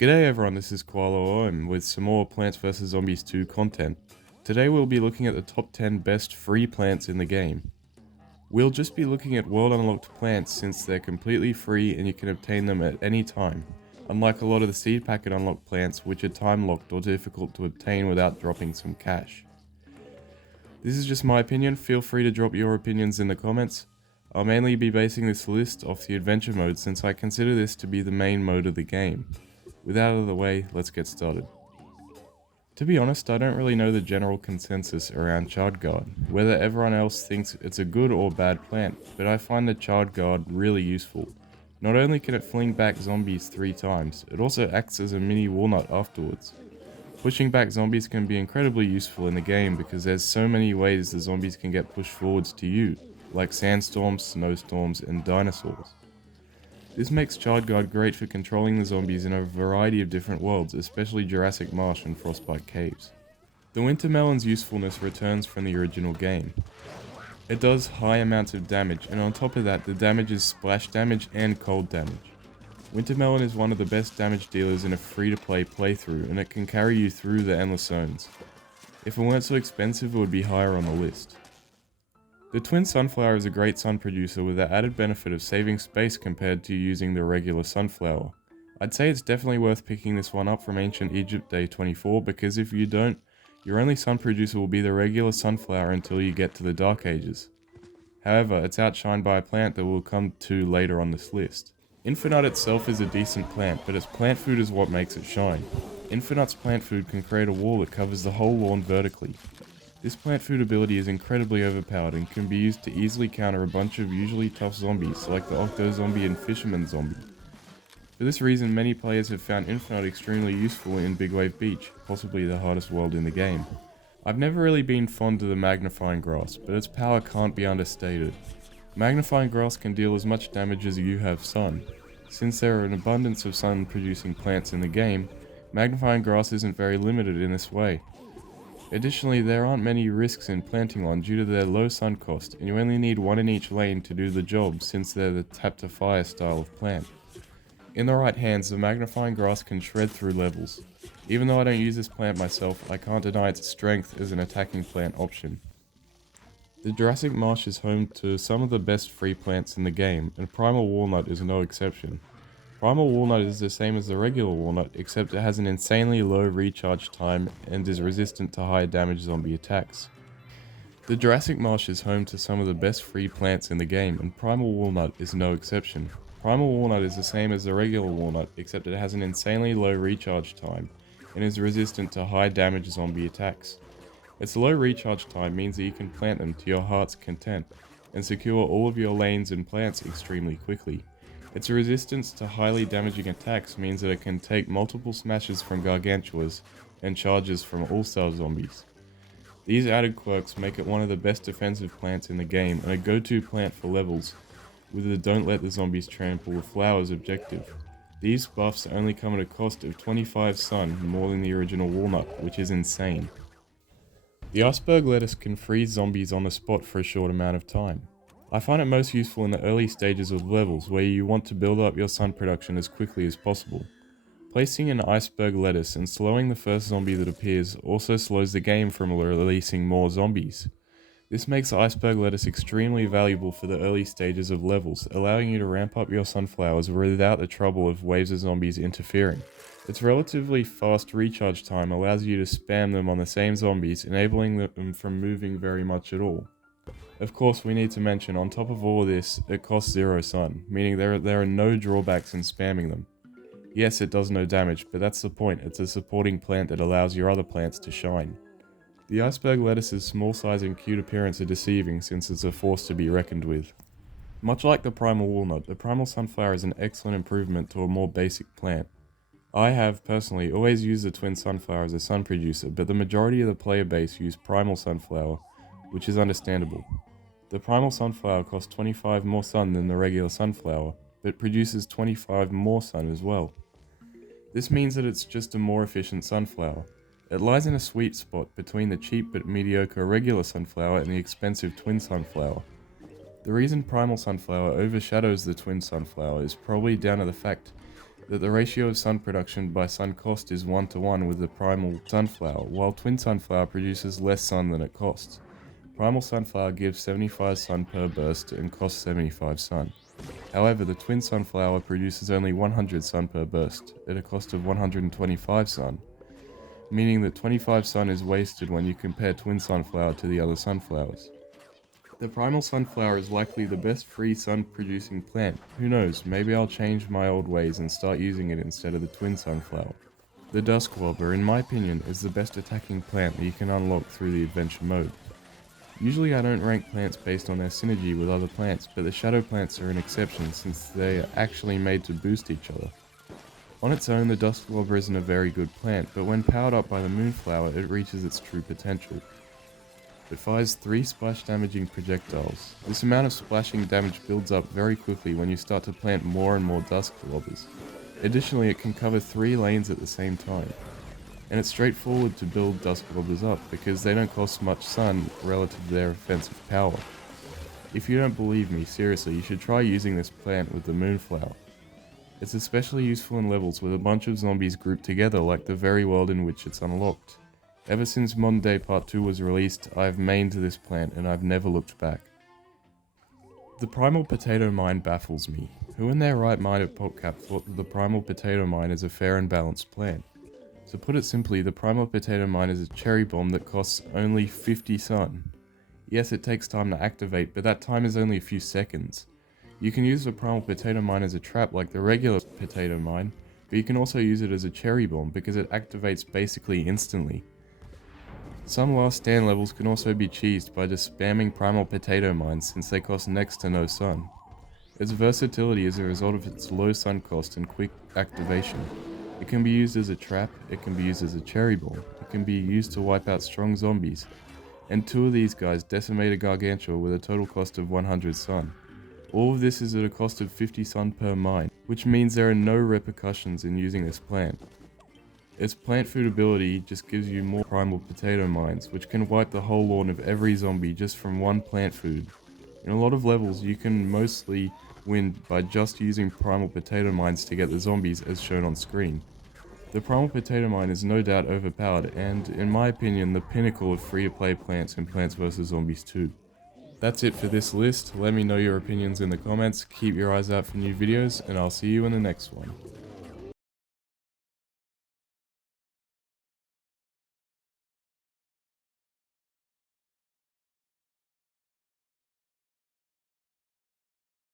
G'day everyone, this is Koala and with some more Plants vs Zombies 2 content. Today we'll be looking at the top 10 best free plants in the game. We'll just be looking at world unlocked plants since they're completely free and you can obtain them at any time, unlike a lot of the seed packet unlocked plants which are time locked or difficult to obtain without dropping some cash. This is just my opinion, feel free to drop your opinions in the comments. I'll mainly be basing this list off the adventure mode since I consider this to be the main mode of the game. With that out of the way, let's get started. To be honest, I don't really know the general consensus around Charred Guard, whether everyone else thinks it's a good or bad plant, but I find the Charred Guard really useful. Not only can it fling back zombies 3 times, it also acts as a mini walnut afterwards. Pushing back zombies can be incredibly useful in the game because there's so many ways the zombies can get pushed forwards to you, like sandstorms, snowstorms, and dinosaurs. This makes Charred Guard great for controlling the zombies in a variety of different worlds, especially Jurassic Marsh and Frostbite Caves. The wintermelon's usefulness returns from the original game. It does high amounts of damage, and on top of that, the damage is splash damage and cold damage. Wintermelon is one of the best damage dealers in a free-to-play playthrough, and it can carry you through the endless zones. If it weren't so expensive, it would be higher on the list. The twin sunflower is a great sun producer with the added benefit of saving space compared to using the regular sunflower. I'd say it's definitely worth picking this one up from Ancient Egypt Day 24 because if you don't, your only sun producer will be the regular sunflower until you get to the Dark Ages. However, it's outshined by a plant that we'll come to later on this list. Infinut itself is a decent plant, but its plant food is what makes it shine. Infinut's plant food can create a wall that covers the whole lawn vertically. This plant food ability is incredibly overpowered and can be used to easily counter a bunch of usually tough zombies like the Octo Zombie and Fisherman Zombie. For this reason, many players have found Infinut extremely useful in Big Wave Beach, possibly the hardest world in the game. I've never really been fond of the Magnifying Grass, but its power can't be understated. Magnifying Grass can deal as much damage as you have sun. Since there are an abundance of sun producing plants in the game, Magnifying Grass isn't very limited in this way. Additionally, there aren't many risks in planting one due to their low sun cost, and you only need one in each lane to do the job since they're the tap to fire style of plant. In the right hands, the Magnifying Grass can shred through levels. Even though I don't use this plant myself, I can't deny its strength as an attacking plant option. The Jurassic Marsh is home to some of the best free plants in the game, and Primal Walnut is no exception. Primal Walnut is the same as the regular walnut, except it has an insanely low recharge time and is resistant to high damage zombie attacks. The Jurassic Marsh is home to some of the best free plants in the game, and Primal Walnut is no exception. Primal Walnut is the same as the regular walnut, except it has an insanely low recharge time and is resistant to high damage zombie attacks. Its low recharge time means that you can plant them to your heart's content and secure all of your lanes and plants extremely quickly. Its resistance to highly damaging attacks means that it can take multiple smashes from gargantuas and charges from all-star zombies. These added quirks make it one of the best defensive plants in the game and a go-to plant for levels with the don't let the zombies trample the flowers objective. These buffs only come at a cost of 25 sun more than the original walnut, which is insane. The Iceberg Lettuce can freeze zombies on the spot for a short amount of time. I find it most useful in the early stages of levels where you want to build up your sun production as quickly as possible. Placing an Iceberg Lettuce and slowing the first zombie that appears also slows the game from releasing more zombies. This makes the Iceberg Lettuce extremely valuable for the early stages of levels, allowing you to ramp up your sunflowers without the trouble of waves of zombies interfering. Its relatively fast recharge time allows you to spam them on the same zombies, enabling them from moving very much at all. Of course, we need to mention, on top of all of this, it costs 0 sun, meaning there are no drawbacks in spamming them. Yes, it does no damage, but that's the point, it's a supporting plant that allows your other plants to shine. The Iceberg Lettuce's small size and cute appearance are deceiving since it's a force to be reckoned with. Much like the Primal Walnut, the Primal Sunflower is an excellent improvement to a more basic plant. I have, personally, always used the twin sunflower as a sun producer, but the majority of the player base use Primal Sunflower, which is understandable. The Primal Sunflower costs 25 more sun than the regular sunflower, but produces 25 more sun as well. This means that it's just a more efficient sunflower. It lies in a sweet spot between the cheap but mediocre regular sunflower and the expensive twin sunflower. The reason Primal Sunflower overshadows the twin sunflower is probably down to the fact that the ratio of sun production by sun cost is 1:1 with the Primal Sunflower, while Twin Sunflower produces less sun than it costs. Primal Sunflower gives 75 sun per burst and costs 75 sun. However, the Twin Sunflower produces only 100 sun per burst, at a cost of 125 sun, meaning that 25 sun is wasted when you compare Twin Sunflower to the other sunflowers. The Primal Sunflower is likely the best free sun producing plant. Who knows, maybe I'll change my old ways and start using it instead of the Twin Sunflower. The Dustflower, in my opinion, is the best attacking plant that you can unlock through the adventure mode. Usually I don't rank plants based on their synergy with other plants, but the shadow plants are an exception since they are actually made to boost each other. On its own, the Dustflower isn't a very good plant, but when powered up by the Moonflower, it reaches its true potential. It fires 3 splash damaging projectiles. This amount of splashing damage builds up very quickly when you start to plant more and more Dustflowers. Additionally, it can cover 3 lanes at the same time. And it's straightforward to build Dustflowers up because they don't cost much sun relative to their offensive power. If you don't believe me, seriously, you should try using this plant with the Moonflower. It's especially useful in levels with a bunch of zombies grouped together like the very world in which it's unlocked. Ever since Modern Day Part 2 was released, I have mained this plant and I've never looked back. The Primal Potato Mine baffles me. Who in their right mind at PopCap thought that the Primal Potato Mine is a fair and balanced plant? To put it simply, the Primal Potato Mine is a cherry bomb that costs only 50 sun. Yes, it takes time to activate, but that time is only a few seconds. You can use the Primal Potato Mine as a trap like the regular Potato Mine, but you can also use it as a cherry bomb because it activates basically instantly. Some last stand levels can also be cheesed by just spamming Primal Potato Mines since they cost next to no sun. Its versatility is a result of its low sun cost and quick activation. It can be used as a trap, it can be used as a cherry bomb, it can be used to wipe out strong zombies, and 2 of these guys decimate a gargantua with a total cost of 100 sun. All of this is at a cost of 50 sun per mine, which means there are no repercussions in using this plant. Its plant food ability just gives you more Primal Potato Mines, which can wipe the whole lawn of every zombie just from one plant food. In a lot of levels, you can mostly win by just using Primal Potato Mines to get the zombies as shown on screen. The Primal Potato Mine is no doubt overpowered and, in my opinion, the pinnacle of free-to-play plants in Plants vs Zombies 2. That's it for this list. Let me know your opinions in the comments, keep your eyes out for new videos, and I'll see you in the next one.